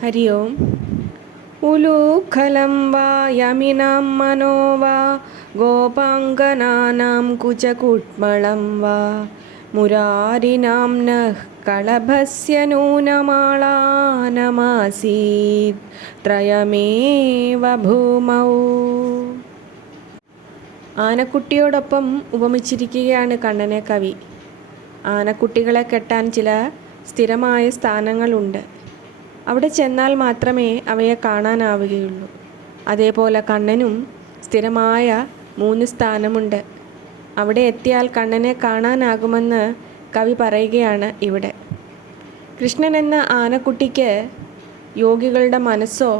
ഹരി ഓം. ഉലൂഖലം വാ യമിനാം മനോ വാ ഗോപാംഗനാനാം കുചകുട്മളം വാ മുരാരിനാം നഃ കളഭസ്യ നൂനമാളാനമാസീത് ത്രയമേവ ഭൂമൗ. ആനക്കുട്ടിയോടൊപ്പം ഉപമിച്ചിരിക്കുകയാണ് കണ്ണനെ കവി. ആനക്കുട്ടികളെ കെട്ടാൻ ചില സ്ഥിരമായ സ്ഥാനങ്ങളുണ്ട്. അവിടെ ചെന്നാൽ മാത്രമേ അവയെ കാണാനാവുകയുള്ളൂ. അതേപോലെ കണ്ണനും സ്ഥിരമായ 3 സ്ഥാനമുണ്ട്. അവിടെ എത്തിയാൽ കണ്ണനെ കാണാനാകുമെന്ന് കവി പറയുകയാണ് ഇവിടെ. കൃഷ്ണൻ എന്ന ആനക്കുട്ടിക്ക് യോഗികളുടെ മനസ്സോ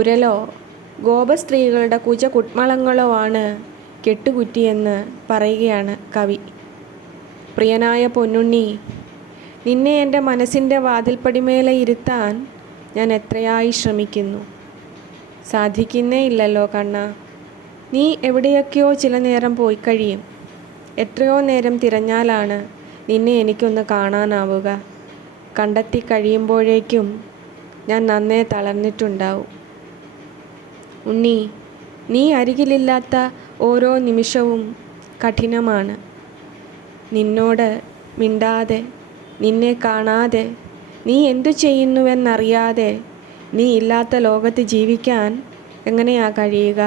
ഉരലോ ഗോപസ്ത്രീകളുടെ കുചകുട്മളങ്ങളോ ആണ് കെട്ടുകുറ്റിയെന്ന് പറയുകയാണ് കവി. പ്രിയനായ പൊന്നുണ്ണി, നിന്നെ എൻ്റെ മനസ്സിൻ്റെ വാതിൽപ്പടിമേലെ ഇരുത്താൻ ഞാൻ എത്രയായി ശ്രമിക്കുന്നു. സാധിക്കുന്നേ ഇല്ലല്ലോ കണ്ണ. നീ എവിടെയൊക്കെയോ ചില നേരം പോയി കഴിയും. എത്രയോ നേരം തിരഞ്ഞാലാണ് നിന്നെ എനിക്കൊന്ന് കാണാനാവുക. കണ്ടെത്തി കഴിയുമ്പോഴേക്കും ഞാൻ നന്നേ തളർന്നിട്ടുണ്ടാവും. ഉണ്ണി, നീ അരികിലില്ലാത്ത ഓരോ നിമിഷവും കഠിനമാണ്. നിന്നോട് മിണ്ടാതെ, നിന്നെ കാണാതെ, നീ എന്തു ചെയ്യുന്നുവെന്നറിയാതെ നീ ഇല്ലാത്ത ലോകത്ത് ജീവിക്കാൻ എങ്ങനെയാ കഴിയുക?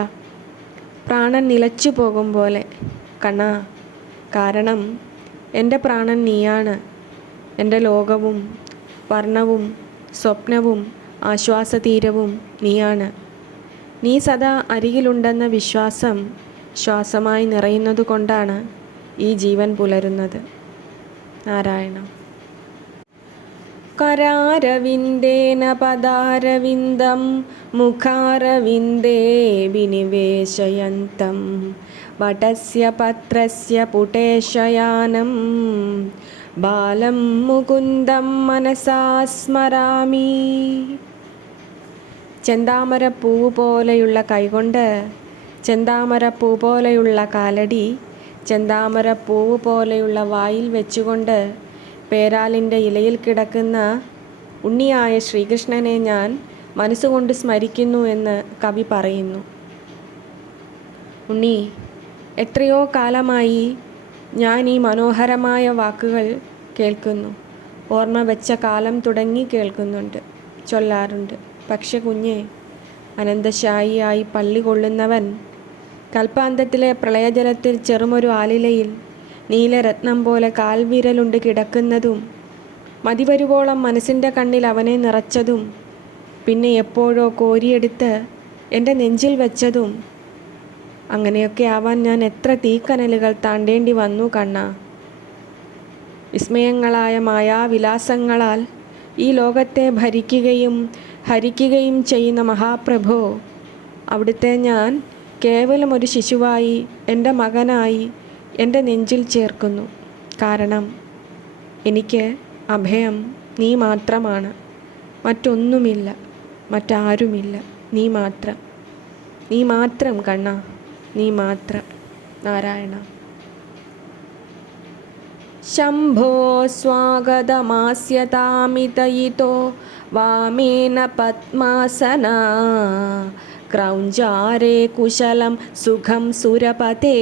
പ്രാണൻ നിലച്ചു പോകും പോലെ കണ്ണാ. കാരണം എൻ്റെ പ്രാണൻ നീയാണ്. എൻ്റെ ലോകവും വർണ്ണവും സ്വപ്നവും ആശ്വാസതീരവും നീയാണ്. നീ സദാ അരികിലുണ്ടെന്ന വിശ്വാസം ശ്വാസമായി നിറയുന്നത് കൊണ്ടാണ് ഈ ജീവൻ പുലരുന്നത്. നാരായണ. കരാരവിന്ദേന പദാരവിന്ദം മുഖാരവിന്ദേ വിനിവേശയന്തം വടസ്യ പത്രസ്യ പുടേശയാനം ബാലം മുകുന്ദം മനസാ സ്മരാമി. ചെന്താമരപ്പൂവ് പോലെയുള്ള കൈകൊണ്ട്, ചെന്താമരപ്പൂ പോലെയുള്ള കാലടി, ചെന്താമരപ്പൂവ് പോലെയുള്ള വായിൽ വെച്ചുകൊണ്ട് പേരാലിൻ്റെ ഇലയിൽ കിടക്കുന്ന ഉണ്ണിയായ ശ്രീകൃഷ്ണനെ ഞാൻ മനസ്സുകൊണ്ട് സ്മരിക്കുന്നു എന്ന് കവി പറയുന്നു. ഉണ്ണി, എത്രയോ കാലമായി ഞാൻ ഈ മനോഹരമായ വാക്കുകൾ കേൾക്കുന്നു. ഓർമ്മ വെച്ച കാലം തുടങ്ങി കേൾക്കുന്നുണ്ട്, ചൊല്ലാറുണ്ട്. പക്ഷെ കുഞ്ഞെ, അനന്തശായിയായി പള്ളി കൊള്ളുന്നവൻ കൽപ്പാന്തത്തിലെ പ്രളയജലത്തിൽ ചെറുമൊരു ആലിലയിൽ നീലരത്നം പോലെ കാൽവിരലുണ്ട് കിടക്കുന്നതും മതിവരുവോളം മനസ്സിൻ്റെ കണ്ണിൽ അവനെ നിറച്ചതും പിന്നെ എപ്പോഴോ കോരിയെടുത്ത് എൻ്റെ നെഞ്ചിൽ വെച്ചതും, അങ്ങനെയൊക്കെ ആവാൻ ഞാൻ എത്ര തീക്കനലുകൾ താണ്ടേണ്ടി വന്നു കണ്ണാ. വിസ്മയങ്ങളായ മായാവിലാസങ്ങളാൽ ഈ ലോകത്തെ ഭരിക്കുകയും ഹരിക്കുകയും ചെയ്യുന്ന മഹാപ്രഭോ, അവിടുത്തെ ഞാൻ കേവലം ഒരു ശിശുവായി, എൻ്റെ മകനായി എൻ്റെ നെഞ്ചിൽ ചേർക്കുന്നു. കാരണം എനിക്ക് അഭയം നീ മാത്രമാണ്. മറ്റൊന്നുമില്ല, മറ്റാരുമില്ല. നീ മാത്രം, നീ മാത്രം കണ്ണാ, നീ മാത്രം. നാരായണ. ശംഭോ സ്വാഗതമാസ്യതാമിതയിതോ വാമേന പദ്മാസനാ ക്രൗഞ്ചാരേ കുശലം സുഖം സുരപതേ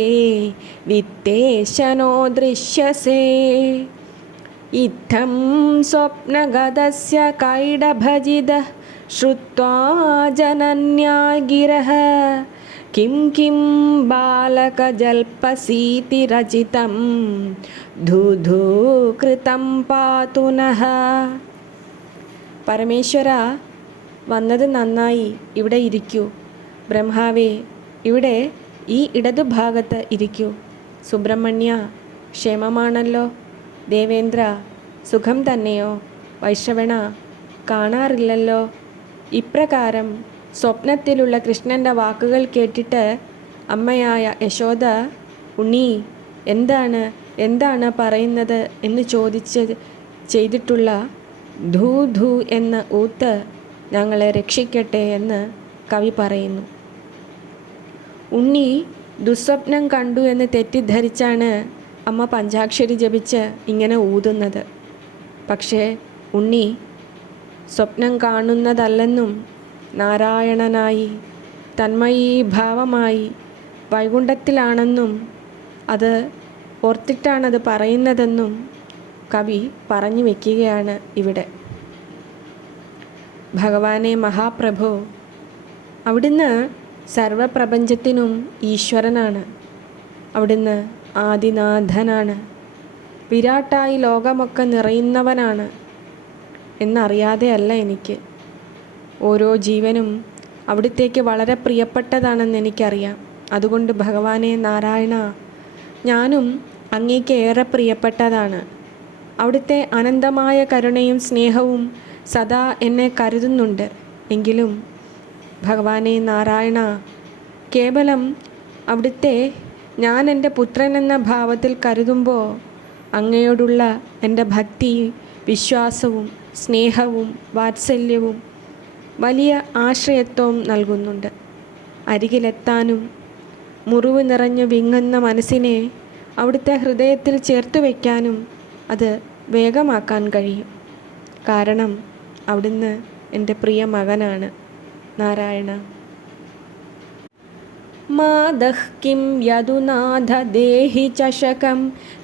വിത്തേശനോ ദൃശ്യസേ. ഇത്തം സ്വപ്നഗതസ്യ കൈഡഭജിതഃ ശ്രുത്വാ ജനന്യാ ഗിരഃ കിം കിം ബാലകജൽപസീതി രചിതം ധൂധൂ കൃതം പാതു നഃ. പരമേശ്വര, വന്നത് നന്നായി. ഇവിടെ ഇരിക്കൂ. ബ്രഹ്മാവേ, ഇവിടെ ഈ ഇടതുഭാഗത്ത് ഇരിക്കൂ. സുബ്രഹ്മണ്യ, ക്ഷേമമാണല്ലോ? ദേവേന്ദ്ര, സുഖം തന്നെയോ? വൈശ്രവണ, കാണാറില്ലല്ലോ? ഇപ്രകാരം സ്വപ്നത്തിലുള്ള കൃഷ്ണൻ്റെ വാക്കുകൾ കേട്ടിട്ട് അമ്മയായ യശോദ, ഉണ്ണി എന്താണ് എന്താണ് പറയുന്നത് എന്ന് ചെയ്തിട്ടുള്ള ധൂ ധൂ എന്ന ഊത്ത് ഞങ്ങളെ രക്ഷിക്കട്ടെ എന്ന് കവി പറയുന്നു. ഉണ്ണി ദുസ്വപ്നം കണ്ടു എന്ന് തെറ്റിദ്ധരിച്ചാണ് അമ്മ പഞ്ചാക്ഷരി ജപിച്ച് ഇങ്ങനെ ഊതുന്നത്. പക്ഷേ ഉണ്ണി സ്വപ്നം കാണുന്നതല്ലെന്നും നാരായണനായി തന്മയീഭാവമായി വൈകുണ്ഠത്തിലാണെന്നും അത് ഓർത്തിട്ടാണത് പറയുന്നതെന്നും കവി പറഞ്ഞു വയ്ക്കുകയാണ് ഇവിടെ. ഭഗവാനെ മഹാപ്രഭു, അവിടുന്ന് സർവപ്രപഞ്ചത്തിനും ഈശ്വരനാണ്. അവിടുന്ന് ആദിനാഥനാണ്. വിരാട്ടായി ലോകമൊക്കെ നിറയുന്നവനാണ് എന്നറിയാതെയല്ല എനിക്ക്. ഓരോ ജീവനും അവിടുത്തേക്ക് വളരെ പ്രിയപ്പെട്ടതാണെന്ന് എനിക്കറിയാം. അതുകൊണ്ട് ഭഗവാനെ നാരായണ, ഞാനും അങ്ങേക്ക് ഏറെ പ്രിയപ്പെട്ടതാണ്. അവിടുത്തെ അനന്തമായ കരുണയും സ്നേഹവും സദാ എന്നെ കരുതുന്നുണ്ട്. എങ്കിലും ഭഗവാനെ നാരായണ, കേവലം അവിടുത്തെ ഞാൻ എൻ്റെ പുത്രനെന്ന ഭാവത്തിൽ കരുതുമ്പോൾ അങ്ങയോടുള്ള എൻ്റെ ഭക്തി, വിശ്വാസവും സ്നേഹവും വാത്സല്യവും വലിയ ആശ്രയത്വവും നൽകുന്നുണ്ട്. അരികിലെത്താനും മുറിവ് നിറഞ്ഞു വിങ്ങുന്ന മനസ്സിനെ അവിടുത്തെ ഹൃദയത്തിൽ ചേർത്ത് വയ്ക്കാനും അത് വേഗമാക്കാൻ കഴിയും. കാരണം അവിടുന്ന് എൻ്റെ പ്രിയ മകനാണ്. നാരായണ. മാദഃ കിം യദുനാഥ ദേഹി ചഷകം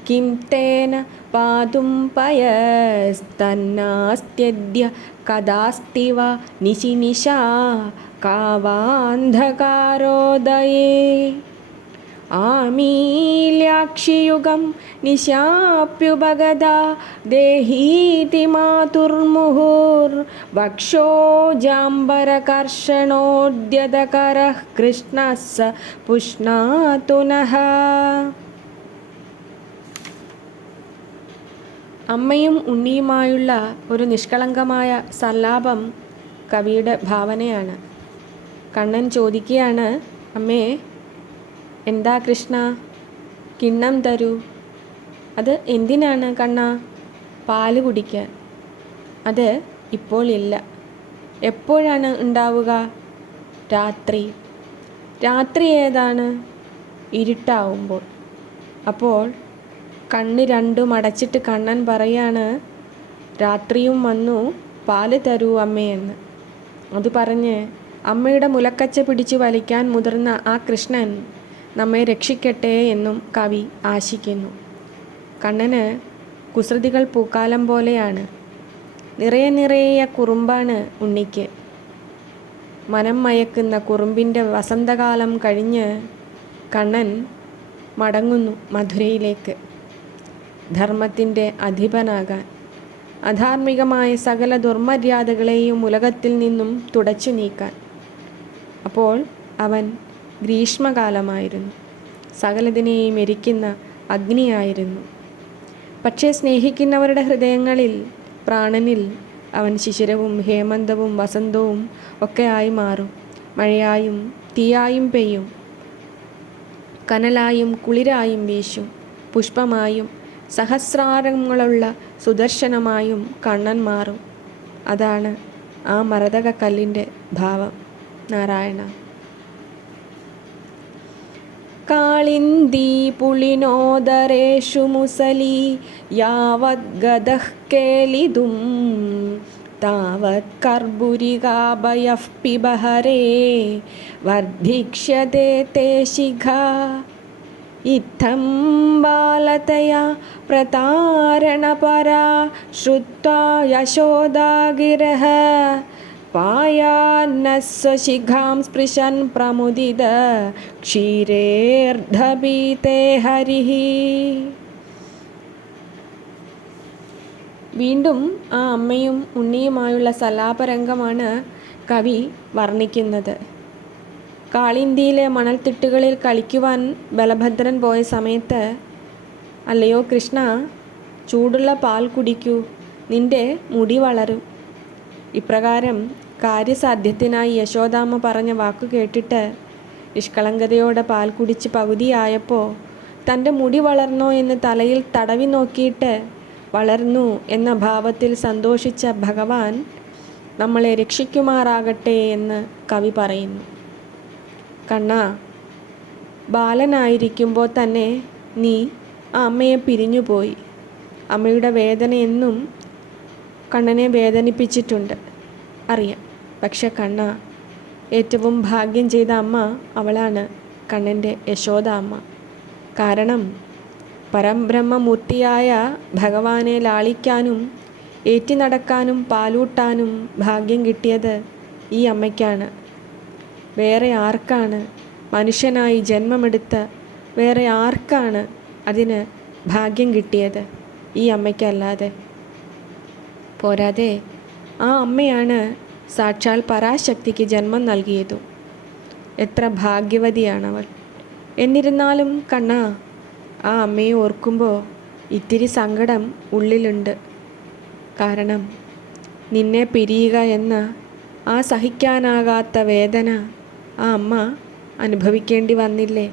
കിം തേന പാതും പയസ്തന്നാസ്ത്യദ്യ കദാസ്തി വാ നിശി നിശാ കാവാന്ധകാരോദയേ ആമീല്യാക്ഷിയുഗം നിശാപ്യുപഗതാ ദേഹീതി മാതുർമുഹുർവക്ഷോജാംബരകർഷണോദ്യതകരഃ കൃഷ്ണഃ സ പുഷ്ണാതു നഃ. അമ്മയും ഉണ്ണിയുമായുള്ള ഒരു നിഷ്കളങ്കമായ സല്ലാപം കവിയുടെ ഭാവനയാണ്. കണ്ണൻ ചോദിക്കുകയാണ്, അമ്മേ, എന്താ കൃഷ്ണ, കിണ്ണം തരൂ. അത് എന്തിനാണ് കണ്ണ? പാല് കുടിക്കാൻ. അത് ഇപ്പോൾ ഇല്ല. എപ്പോഴാണ് ഉണ്ടാവുക? രാത്രി. രാത്രി ഏതാണ്? ഇരുട്ടാവുമ്പോൾ. അപ്പോൾ കണ്ണ് രണ്ടും അടച്ചിട്ട് കണ്ണൻ പറയാണ്, രാത്രിയും വന്നു, പാല് തരൂ അമ്മയെന്ന്. അത് പറഞ്ഞ് അമ്മയുടെ മുലക്കച്ച പിടിച്ചു വലിക്കാൻ മുതിർന്ന ആ കൃഷ്ണൻ നമ്മെ രക്ഷിക്കട്ടെ എന്നും കവി ആശിക്കുന്നു. കണ്ണന് കുസൃതികൾ പൂക്കാലം പോലെയാണ്. നിറയെ കുറുമ്പാണ് ഉണ്ണിക്ക്. മനം മയക്കുന്ന കുറുമ്പിൻ്റെ വസന്തകാലം കഴിഞ്ഞ് കണ്ണൻ മടങ്ങുന്നു മധുരയിലേക്ക്, ധർമ്മത്തിൻ്റെ അധിപനാകാൻ, അധാർമികമായ സകല ദുർമര്യാദകളെയും ഉലകത്തിൽ നിന്നും തുടച്ചു നീക്കാൻ. അപ്പോൾ അവൻ ഗ്രീഷ്മകാലമായിരുന്നു, സകലതിനെയും എരിക്കുന്ന അഗ്നിയായിരുന്നു. പക്ഷേ സ്നേഹിക്കുന്നവരുടെ ഹൃദയങ്ങളിൽ, പ്രാണനിൽ അവൻ ശിശിരവും ഹേമന്തവും വസന്തവും ഒക്കെ ആയി മാറും. മഴയായും തീയായും പെയ്യും, കനലായും കുളിരായും വീശും, പുഷ്പമായും സഹസ്രാരങ്ങളുള്ള സുദർശനമായും കണ്ണൻ മാറും. അതാണ് ആ മരതകക്കല്ലിൻ്റെ ഭാവം. നാരായണ. കാളിന്ദീ പുളിനോദരേഷു മുസലീ യാവദ്ഗദഃ കേലിതും താവത് കർബുരികാഭയഃ പിബഹരേ വർദ്ധിക്ഷ്യത്തെ തേ ശിഖാ ഇത്തം ബാലതയാ പ്രതാരണപരാ ശ്രുത്വാ യശോദാഗിരഃ പായാന്നസ്വശിഖാം സ്പൃശൻ പ്രമുദിത ക്ഷീരേർദ്ധപീതേ ഹരിഃ. വീണ്ടും ആ അമ്മയും ഉണ്ണിയുമായുള്ള സല്ലാപരംഗമാണ് കവി വർണ്ണിക്കുന്നത്. കാളിന്തിയിലെ മണൽത്തിട്ടുകളിൽ കളിക്കുവാൻ ബലഭദ്രൻ പോയ സമയത്ത്, അല്ലയോ കൃഷ്ണ, ചൂടുള്ള പാൽ കുടിക്കൂ, നിന്റെ മുടി വളരും. ഇപ്രകാരം കാര്യസാധ്യത്തിനായി യശോദാമ്മ പറഞ്ഞ വാക്കു കേട്ടിട്ട് നിഷ്കളങ്കതയോടെ പാൽ കുടിച്ച് പകുതിയായപ്പോൾ തൻ്റെ മുടി വളർന്നോ എന്ന് തലയിൽ തടവി നോക്കിയിട്ട് വളർന്നു എന്ന ഭാവത്തിൽ സന്തോഷിച്ച ഭഗവാൻ നമ്മളെ രക്ഷിക്കുമാറാകട്ടെ എന്ന് കവി പറയുന്നു. കണ്ണാ, ബാലനായിരിക്കുമ്പോൾ തന്നെ നീ ആ അമ്മയെ പിരിഞ്ഞുപോയി. അമ്മയുടെ വേദന എന്നും കണ്ണനെ വേദനിപ്പിച്ചിട്ടുണ്ട്. അറിയാം. പക്ഷെ കണ്ണ, ഏറ്റവും ഭാഗ്യം ചെയ്ത അമ്മ അവളാണ് കണ്ണൻ്റെ യശോദ അമ്മ. കാരണം പരബ്രഹ്മമൂർത്തിയായ ഭഗവാനെ ലാളിക്കാനും ഏറ്റി നടക്കാനും പാലൂട്ടാനും ഭാഗ്യം കിട്ടിയത് ഈ അമ്മയ്ക്കാണ്. വേറെ ആർക്കാണ് മനുഷ്യനായി ജന്മമെടുത്ത് വേറെ ആർക്കാണ് അതിന് ഭാഗ്യം കിട്ടിയത്? ഈ അമ്മയ്ക്കല്ലാതെ. പോരാതെ ആ അമ്മയാണ് സാക്ഷാൽ പരാശക്തിക്ക് ജന്മം നൽകിയതും. എത്ര ഭാഗ്യവതിയാണവൾ. എന്നിരുന്നാലും കണ്ണ, ആ അമ്മയെ ഓർക്കുമ്പോൾ ഇത്തിരി സങ്കടം ഉള്ളിലുണ്ട്. കാരണം നിന്നെ പിരിയുക എന്ന ആ സഹിക്കാനാകാത്ത വേദന ആ അമ്മ അനുഭവിക്കേണ്ടി വന്നില്ലേ?